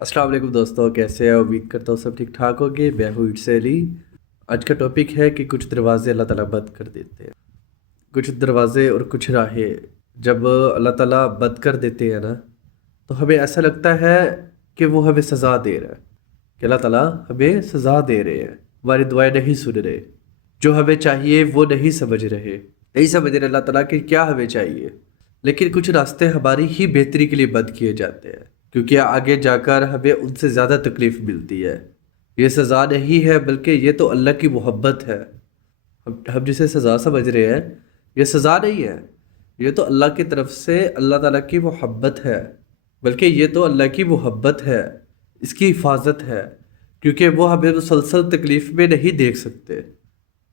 السلام علیکم دوستوں، کیسے ہیں؟ امید کرتا ہوں سب ٹھیک ٹھاک ہوگے۔ میں ہوں اٹس علی۔ آج کا ٹاپک ہے کہ کچھ دروازے اللہ تعالیٰ بند کر دیتے ہیں۔ کچھ دروازے اور کچھ راہیں جب اللہ تعالیٰ بند کر دیتے ہیں نا، تو ہمیں ایسا لگتا ہے کہ وہ ہمیں سزا دے رہا ہے، کہ اللہ تعالیٰ ہمیں سزا دے رہے ہیں، ہماری دعائیں نہیں سن رہے، جو ہمیں چاہیے وہ نہیں سمجھ رہے، نہیں سمجھ رہے اللہ تعالیٰ کہ کیا ہمیں چاہیے۔ لیکن کچھ راستے ہماری ہی بہتری کے لیے بند کیے جاتے ہیں، کیونکہ آگے جا کر ہمیں ان سے زیادہ تکلیف ملتی ہے۔ یہ سزا نہیں ہے بلکہ یہ تو اللہ کی محبت ہے۔ ہم جسے سزا سمجھ رہے ہیں، یہ سزا نہیں ہے، یہ تو اللہ کی طرف سے اللہ تعالیٰ کی محبت ہے، بلکہ یہ تو اللہ کی محبت ہے، اس کی حفاظت ہے، کیونکہ وہ ہمیں مسلسل تکلیف میں نہیں دیکھ سکتے۔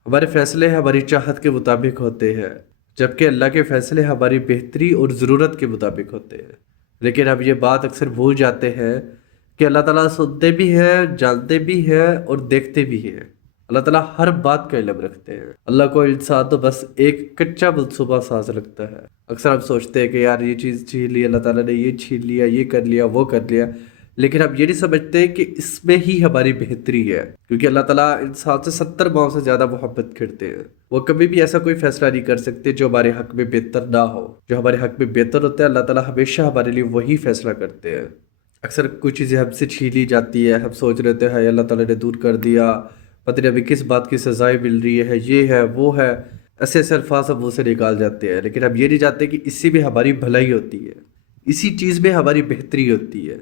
ہمارے فیصلے ہماری چاہت کے مطابق ہوتے ہیں، جبکہ اللہ کے فیصلے ہماری بہتری اور ضرورت کے مطابق ہوتے ہیں۔ لیکن ہم یہ بات اکثر بھول جاتے ہیں کہ اللہ تعالیٰ سنتے بھی ہیں، جانتے بھی ہیں اور دیکھتے بھی ہیں۔ اللہ تعالیٰ ہر بات کا علم رکھتے ہیں۔ اللہ کو انسان تو بس ایک کچا منصوبہ ساز لگتا ہے۔ اکثر ہم سوچتے ہیں کہ یار یہ چیز چھین لی اللہ تعالیٰ نے، یہ چھین لیا، یہ کر لیا، وہ کر لیا، لیکن ہم یہ نہیں سمجھتے کہ اس میں ہی ہماری بہتری ہے، کیونکہ اللہ تعالیٰ انسان سے 70 ماؤں سے زیادہ محبت کرتے ہیں۔ وہ کبھی بھی ایسا کوئی فیصلہ نہیں کر سکتے جو ہمارے حق میں بہتر نہ ہو۔ جو ہمارے حق میں بہتر ہوتا ہے اللہ تعالیٰ ہمیشہ ہمارے لیے وہی فیصلہ کرتے ہیں۔ اکثر کوئی چیزیں ہم سے چھین لی جاتی ہے، ہم سوچ رہے تھے ہے اللہ تعالیٰ نے دور کر دیا، پتہ نہیں ابھی کس بات کی سزائیں مل رہی ہے، یہ ہے وہ ہے، ایسے ایسے الفاظ ہم منہ سے نکال جاتے ہیں، لیکن ہم یہ نہیں جانتے کہ اسی میں ہماری بھلائی ہوتی ہے، اسی چیز میں ہماری بہتری ہوتی ہے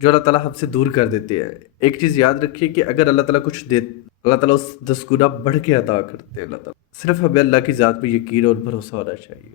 جو اللہ تعالیٰ ہم سے دور کر دیتے ہیں۔ ایک چیز یاد رکھیے کہ اگر اللہ تعالیٰ کچھ دے، اللہ تعالیٰ اس 10 گنا بڑھ کے عطا کرتے ہیں۔ اللہ تعالیٰ صرف ہمیں اللہ کی ذات پہ یقین اور بھروسہ ہونا چاہیے۔